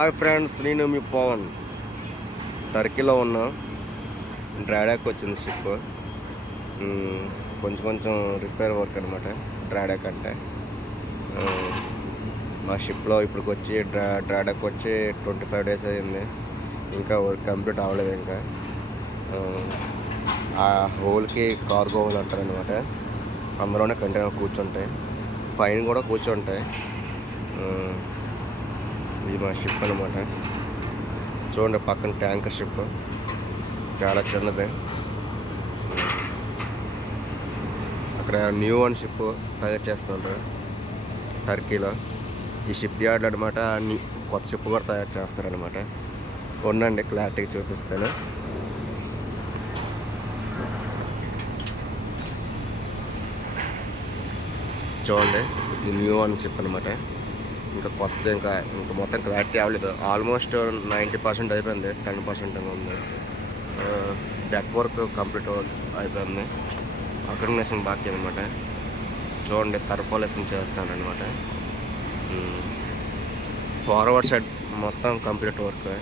Hi friends, నేను మీ పవన్. టర్కీలో ఉన్నా. డ్రాడాక్ వచ్చింది షిప్. కొంచెం కొంచెం రిపేర్ వర్క్ అనమాట. డ్రాడాక్ అంటే మా షిప్లో ఇప్పటికి వచ్చి డ్రాడాక్ వచ్చి 25 days అయింది. ఇంకా వర్క్ కంప్లీట్ అవ్వలేదు. ఇంకా ఆ హోల్కి కార్గో హోల్ అంటారనమాట. అందులోనే కంటైనర్ కూర్చుంటాయి, పైన కూడా కూర్చుంటాయి. ఇది మా షిప్ అనమాట. చూడండి, పక్కన ట్యాంకర్ షిప్ చాలా చిన్నది. అక్కడ న్యూ వన్ షిప్ తయారు చేస్తుంటారు టర్కీలో. ఈ షిప్ యార్డ్ అనమాట. కొత్త షిప్ కూడా తయారు చేస్తారనమాట. ఉండండి, క్లారిటీగా చూపిస్తాను. చూడండి, ఇది న్యూ వన్ షిప్ అనమాట. ఇంకా కొత్త ఇంకా మొత్తం క్లారిటీ అవ్వలేదు. ఆల్మోస్ట్ 90% అయిపోయింది, 10% ఉంది. డెక్ వర్క్ కంప్లీట్ అయిపోయింది. అకామిడేషన్ బాకీ అనమాట. చూడండి, తర్పాలేసుకుని చేస్తానమాట. ఫార్వర్డ్ సైడ్ మొత్తం complete work,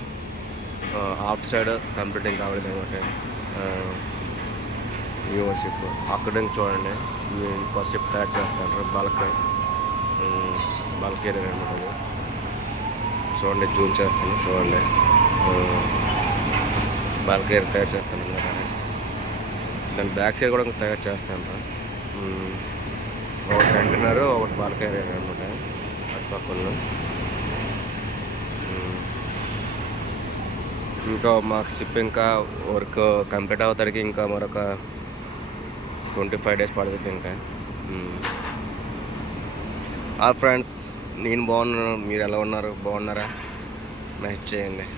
off side completing కావలేదు అనమాట. న్యూ షిప్ అక్కడ చూడండి, కొత్త షిప్ తయారు చేస్తారు. బల్క్ ఏరియా అనమాట. చూడండి, జూమ్ చేస్తాను. చూడండి, బల్క్ ఏరియా తయారు చేస్తాను అనమాట. దాని బ్యాక్ సైడ్ కూడా తయారు చేస్తాను. ఒకటి కంటైనర్, ఒకటి బల్క్ ఏరియా అనమాట. అటు పక్కన ఇంకా మాకు షిప్ ఇంకా వర్క్ కంప్లీట్ అవుతానికి ఇంకా మరొక 25 days పడుతుంది. ఇంకా ఫ్రెండ్స్, నేను బాగున్నాను. మీరు ఎలా ఉన్నారు? బాగున్నారా? మెసేజ్ చేయండి.